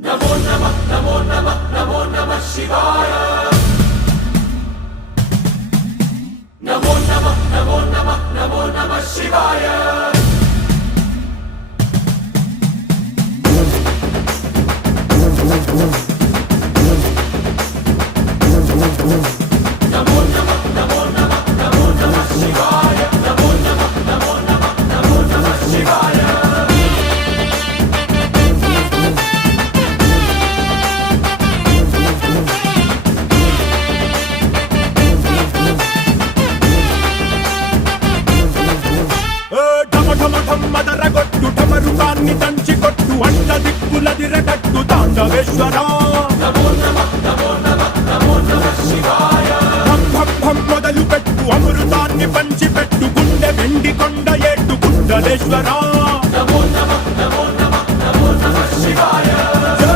नमो नमः नमो नमः नमो नमः शिवाय। नमो नमः नमो नमः नमो नमः शिवाय। नमो नमः नमो नमः नमो नमः शिवाय। नमो नमः नमो नमः नमो नमः शिवाय। మదరగొట్టు ఠమరుకాన్ని దంచి కొట్టు అంట దిక్కులదిరగట్టు తాండవేశ్వరా